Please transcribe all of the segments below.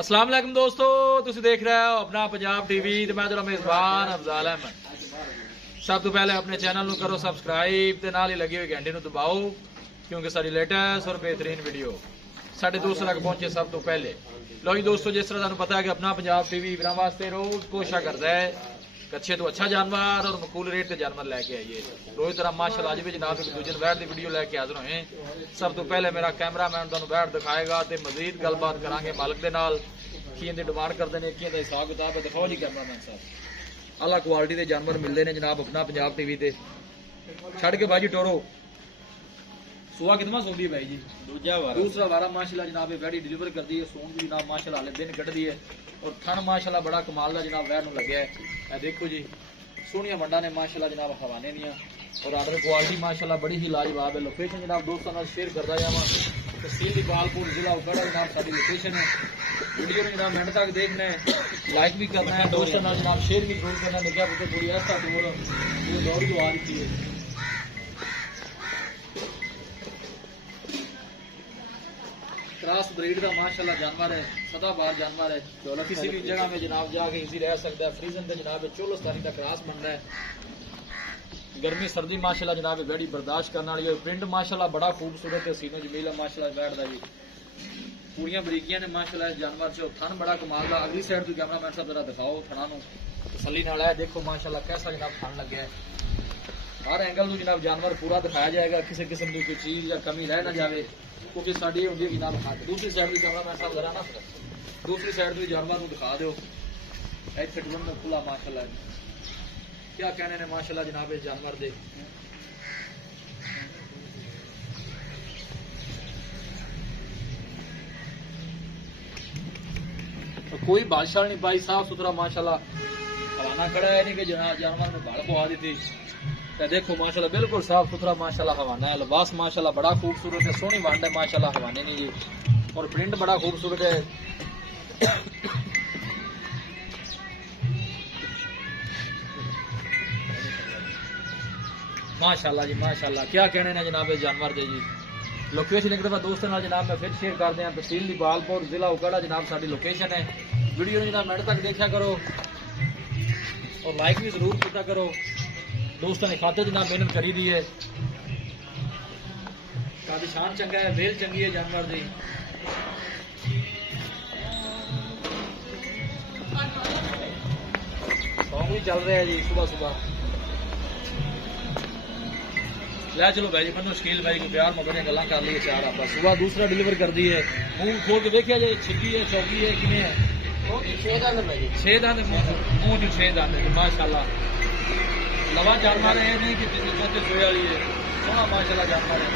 अस्सलाम वालेकुम दोस्तों, तुसी देख रहे हो अपना पंजाब टीवी ते मैं तेरा मेजबान अफजाल अहमद। सब तो पहले अपने चैनल नू करो सब्सक्राइब ते नाल ही लगी हुई घंटी नू दबाओ, क्योंकि सारी लेटेस्ट और बेहतरीन वीडियो साढ़े दोस्तों तक पहुंचे सब तो पहले। लो जी दोस्तों, जिस तरह तुहानू पता है कि अपना पंजाब टीवी वीरां वास्ते रोज कोशिश करता है अच्छे तो अच्छा जानवर और मकूल रेट के जानवर लैके आइए। रोज तरह माशाल्लाह अज भी जनाब एक दूजे बैठ की वीडियो लैके हाजिर होए। सब तो पहले मेरा कैमरामैन तुहानू बैठ दिखाएगा तो मजीद गलबात करांगे मालिक दे नाल, की डिमांड करते हैं, की हिसाब किताब है। दिखाओ जी कैमरामैन साहब, अला क्वालिटी के जानवर मिलते हैं जनाब अपना पंजाब टीवी ते। छड़ के भाजी टोरो सुहा कितना सोंदी है भाई जी? दूसरा वारा माशाल्लाह जनाब वैडी डिलीवर कर दी है। सोन भी जनाब माशाल्लाह हाले दिन कट दी है और थन माशाल्लाह बड़ा कमाल का जनाब वैड लगे है। देखो जी सोहनिया मंडा ने माशाल्लाह जनाब हवाने दियाँ और आर्डर क्वालिटी माशाल्लाह बड़ी ही लाजवाब है। लोकेशन जनाब दोस्तों नाल शेयर करता जावा। तहसील इकबालपुर जिला उगड़ा जनाब साडी लोकेशन है। वीडियो में जनाब एंड तक देखना है, लाइक भी करना है, दोस्तों नाल जनाब शेयर भी जरूर करना है। निका पुत्र थोड़ी ऐसा दूर दौड़ जो आ रही है। क्रॉस ब्रीड का माशाल्लाह जानवर है, सदाबहार जानवर है। किसी भी जगह में जनाब जाके इजी रह सकता है। फ्रीजन का जनाब चोलस्तानी का क्रॉस बन रहा है। गर्मी सर्दी माशाल्लाह जनाब बड़ी बर्दाश्त करने वाली है। प्रिंट माशाल्लाह बड़ा खूबसूरत है। सीनो जमील है माशाल्लाह बैठ का भी पूरियां बरीकियां ने माशाल्लाह जानवर से। थन बड़ा कमाल का। अगली साइड तो कैमरामैन साहब जरा दिखाओ थना तसली नाल है। देखो माशाल्लाह कैसा जनाब थन लगे है। हर एंगल तो जनाब जानवर पूरा दिखाया जाएगा, किसी किस्म की कोई चीज या कमी रह ना जाए, क्योंकि साड़ी होंगी जनाब हाथ। दूसरी साइड भी कैमरामैन साहब जरा ना दूसरी साइड भी जानवर को दिखा दो। में खुला माशाल्लाह क्या कहने ने माशाल्लाह जनाब इस जानवर दे। तो कोई बादशाह नहीं पाई, साफ सुथरा माशाल्लाह हवाना खड़ा है, नहीं कि जानवर में भाड़ पवा दी थी। देखो माशाल्लाह बिल्कुल साफ सुथरा माशाल्लाह हवाना है। लिबास माशाल्लाह बड़ा खूबसूरत है, सोहनी वंड है माशाल्लाह हवाने नहीं जी। और प्रिंट बड़ा खूबसूरत है। माशाल्लाह जी माशाल्लाह क्या कहने ने जनाब इस जानवर दे जी। लोकेशन एक दफा दोस्तों नाल जनाब मैं फिर शेयर कर दिया। तहसील इकबालपुर जिला उगड़ा जनाब साडी लोकेशन है। वीडियो जनाब मिनट तक देखा करो और लाइक भी जरूर किया करो। दोस्तों ने खाते जनाब मेहनत करी दी है। काफी शान चंगा है, वेल चंगी है जानवर दी। सॉन्ग भी चल रहे हैं जी सुबह सुबह। ले चलो भाई जी मनो शकील भाई को प्यार मोहब्बत ने गल्लां कर ली है। चार आप सुबह दूसरा डिलीवर कर दी है। मुंह खोल के देखिया जाए छिगी है चौकी है किने है? 6 दांत मुंह जो 6 दांत माशाल्लाह लवा जानवर है, नहीं कि चौथे सोए वाली है। सोना माशाल्लाह जानवर है।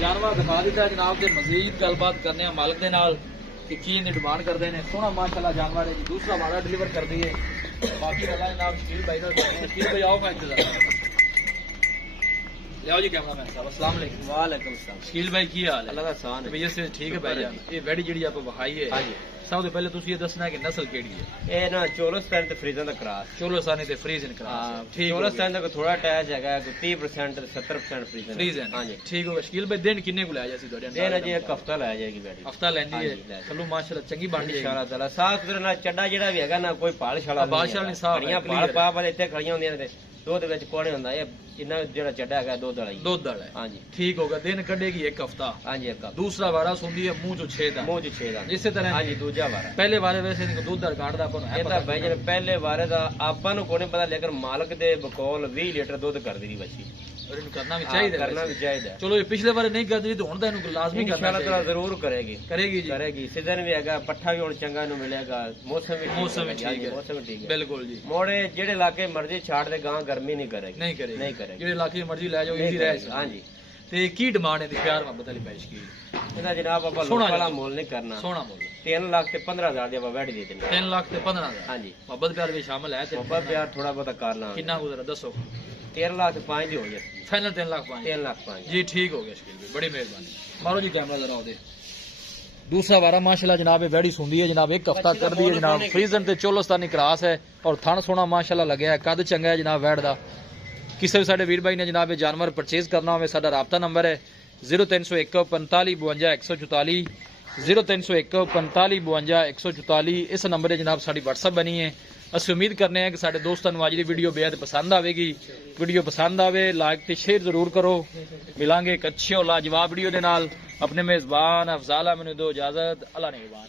जानवर दिखा दिता जनाब के। मजीद गलबात करने मालिक के नाल कि की डिमांड करते हैं। सोना माशाल्लाह जानवर है जी। दूसरा वारा डिलीवर कर दी है। बाकी वाला जनाब शकील भाई का शकील भाई आओ मैं इंतजार लियाओ जी कैमरामैन साहब। अस्सलाम वालेकुम। वालेकुम सलाम। शकील भाई की हाल है? अल्लाह का एहसान है भैया से ठीक है भाई जान। ये वैडी जी आप विखाई है। हाँ जी। सब तो पहले तुम ये दसना है कि नस्ल केड़ी है? ये ना चोलस्तान ते फ्रीजन दा क्रॉस। चोलस्तानी ते फ्रीजन क्रॉस। ठीक है। चोलस्तान दा थोड़ा अटैच है, 30% 70% फ्रीजन। फ्रीजन हाँ जी ठीक हो गया। शकील भाई दिन किन्ने को लाया सी ਤੁਹਾਡੇ ये ना जी एक हफ्ता लाया जाएगी बैठी। हफ्ता लेंदी है। चलो माशाल्लाह चंगी बन जाएगी इंशाल्लाह ताला। साफ सुथरा ना चड्डा जेड़ा भी हैगा ना कोई पाल शाला बादशाह नहीं साफ है। पाल पा वाले इतने खड़ियां होंदियां ने दुध विच कोने हुंदा। ये इन्ना जेड़ा चड्डा हैगा दुध वाला ही। दुध वाला है। हां जी ठीक होगा। दिन कटेगी एक हफ्ता। हां जी एक हफ्ता। दूसरा वारा सुंदी है मुंह जो 6 दांत। मुंह जो 6 दांत इसी तरह हां जी दूजा वारा। पहले वारे वैसे इनको दूध दर काटदा पर है ये तो भाई जी पहले वारे दा आपा नु कोने पता, लेकिन मालिक दे बकौल 20 लीटर दूध कर दी बच्ची। और इनको करना भी चाहिए। करना भी चाहिए। चलो ये पिछले बार नहीं करदी तो हुन दा इनको लाजमी करना इंशाल्लाह ताला जरूर करेगी। करेगी जी करेगी। सीजन भी हैगा, पट्ठा भी हुन चंगा नु मिलेगा। मौसम भी मौसम भी ठीक है। मौसम भी ठीक है बिल्कुल जी। मोड़े जेड़े इलाके मर्जी छाड़ दे गां गर्मी नहीं करेगी। नहीं करेगी। नहीं करेगी। जेड़े इलाके मर्जी ले जाओ इजी रह। हां जी। ते की डिमांड है प्यार मोहब्बत वाली पेश की? ਇਹਦਾ ਜਨਾਬ ਆਪਾਂ ਲੋਕਾਂ ਵਾਲਾ मोल नहीं करना। सोना मोल 3 लाख ਤੇ 15,000 ਦੀ ਆਪਾਂ ਵੈੜੀ ਦੇ ਦਿੰਦੇ। 3 लाख ਤੇ 15,000 ਹਾਂਜੀ। मोहब्बत प्यार भी शामिल है। ਮੁਹੱਬਤ ਪਿਆਰ ਥੋੜਾ ਬਹੁਤਾ ਕਰਨਾ। कितना गुजरा दसो? 13 लाख ਤੇ 5 ਦੀ ਹੋ ਜਾਏ। फाइनल 3 लाख 5। 3 लाख 5 जी ठीक हो गया शकील भाई, बड़ी मेहरबानी। मारो जी कैमरा जरा दे। दूसरा वारा माशाल्लाह जनाब वैड़ी सुंदी है जनाब। एक हफ्ता कर दी है जनाब। फ्रीजन ते चोलस्तानी क्रॉस है और थन सोना माशाल्लाह लगे है। कद चंगा है जनाब वैड़ दा। किसी भी साडे वीर भाई ने जनाब जानवर परचेज करना हो साडा राबता नंबर है 0301 45 52 144 0301 45 52 144 इस नंबर है जनाब साड़ी WhatsApp बनी है। ਅਸੀਂ ਉਮੀਦ ਕਰਨੇ ਆ ਕਿ ਸਾਡੇ ਦੋਸਤਾਂ ਨੂੰ ਅੱਜ ਦੀ ਵੀਡੀਓ ਬੇहद ਪਸੰਦ ਆਵੇਗੀ। ਵੀਡੀਓ ਪਸੰਦ ਆਵੇ ਲਾਈਕ ਤੇ ਸ਼ੇਅਰ ਜ਼ਰੂਰ ਕਰੋ। ਮਿਲਾਂਗੇ ਇੱਕ ਅੱਛੇ ਔਰ ਲਾਜਵਾਬ ਵੀਡੀਓ ਦੇ ਨਾਲ। ਆਪਣੇ ਮੇਜ਼ਬਾਨ ਅਫਜ਼ਾਲ ਅਹਿਮਦ ਨੂੰ ਦਿਓ ਇਜਾਜ਼ਤ। ਅੱਲਾ ਨਿਗਹਬਾਨ।